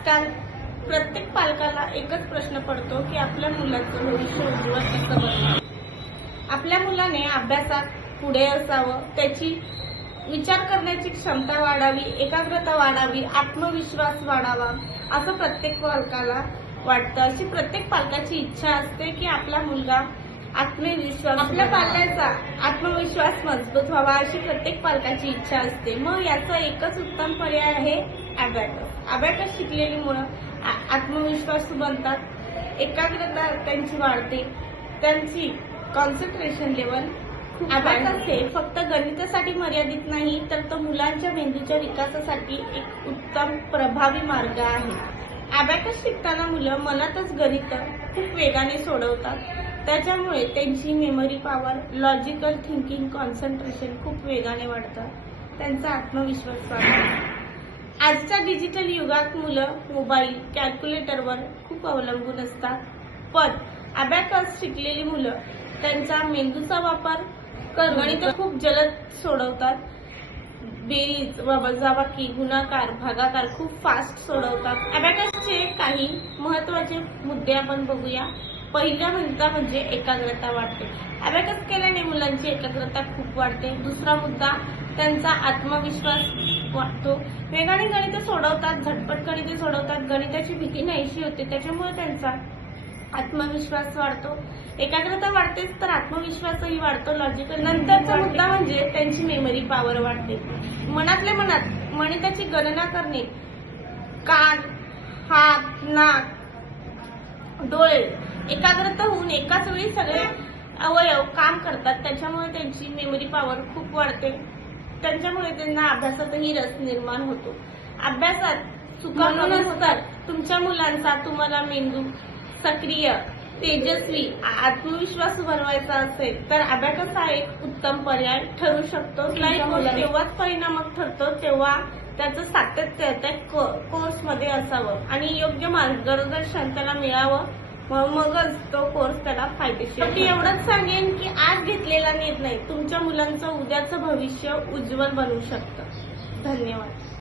आजकाल प्रत्येक पालकाला एकच प्रश्न पडतो की आपल्या मुलाचं भविष्य उज्ज्वल कसं बनावं। आपल्या मुलाने अभ्यासात पुढे असावं, त्याची विचार करण्याची क्षमता वाढावी, एकाग्रता वाढावी, आत्मविश्वास वाढावा, असं प्रत्येक पालकाला वाटतं। अशी प्रत्येक पालकाची इच्छा असते की आपला मुलगा आपल्या पाल्याचा आत्मविश्वास मजबूत व्हावा, अशी प्रत्येक पालकाची इच्छा असते। मग याचा एकच उत्तम पर्याय आहे अबॅकस। अबॅकस शिकलेली मुलं आत्मविश्वास बनतात, एकाग्रता त्यांची वाढते, त्यांची कॉन्सन्ट्रेशन लेवल खूप अबॅकस हे फक्त गणितासाठी मर्यादित नाही, तर तो मुलांच्या मेंदूच्या विकासासाठी एक उत्तम प्रभावी मार्ग आहे। अबॅकस शिकताना मुलं मनातच गणित खूप वेगाने सोडवतात, त्याच्यामुळे त्यांची memory power, logical thinking, concentration खूप वेगाने वाढतं, त्यांचा आत्मविश्वास वाढतो। आजच्या डिजिटल युगात मुलं मोबाईल, कॅल्क्युलेटरवर खूप अवलंबून असतात, पण अबॅकस शिकलेली मुलं त्यांचा मेंदूचा वापर करून गणित खूप जलद सोडवतात। बेरीज, वजाबाकी, गुणाकार, भागाकार खूप फास्ट सोडवतात। अबॅकसचे काही महत्त्वाचे मुद्दे आपण बघूया। पहिला मुद्दा म्हणजे एकाग्रता वाढते। अबॅकस केल्याने मुलांची एकाग्रता खूप वाढते। दुसरा मुद्दा, त्यांचा आत्मविश्वास वाढतो। वेगाने गणित सोडवतात, झटपट गणित सोडवतात, गणिताची भीती नाहीशी होते, त्याच्यामुळे त्यांचा आत्मविश्वास वाढतो। एकाग्रता वाढतेच तर आत्मविश्वासही वाढतो, लॉजिकल। नंतरचा मुद्दा म्हणजे त्यांची मेमरी पॉवर वाढते। मनातल्या मनात गणिताची गणना करणे, कान, हात, नाक, डोळे एकाग्रता होऊन एकाच वेळी सगळे अवयव काम करतात, त्याच्यामुळे त्यांची मेमरी पॉवर खूप वाढते, त्यांच्यामुळे त्यांना अभ्यासातही रस निर्माण होतो। अभ्यासात चुका कमी होतात। तुमच्या मुलांचा तुम्हाला मेंदू सक्रिय, तेजस्वी, आत्मविश्वास बनवायचा असेल तर अबॅकस हा एक उत्तम पर्याय ठरू शकतो। तेव्हाच परिणामक ठरतो तेव्हा त्याचं सातत्य त्या कोर्समध्ये असावं आणि योग्य मार्गदर्शन त्याला मिळावं, मगच तो कोर्स त्याला फायदेशीर। मी एवढंच सांगेन की आज घेतलेला निर्णय तुमच्या मुलांचं उद्याचं भविष्य उज्ज्वल बनवू शकतं। धन्यवाद।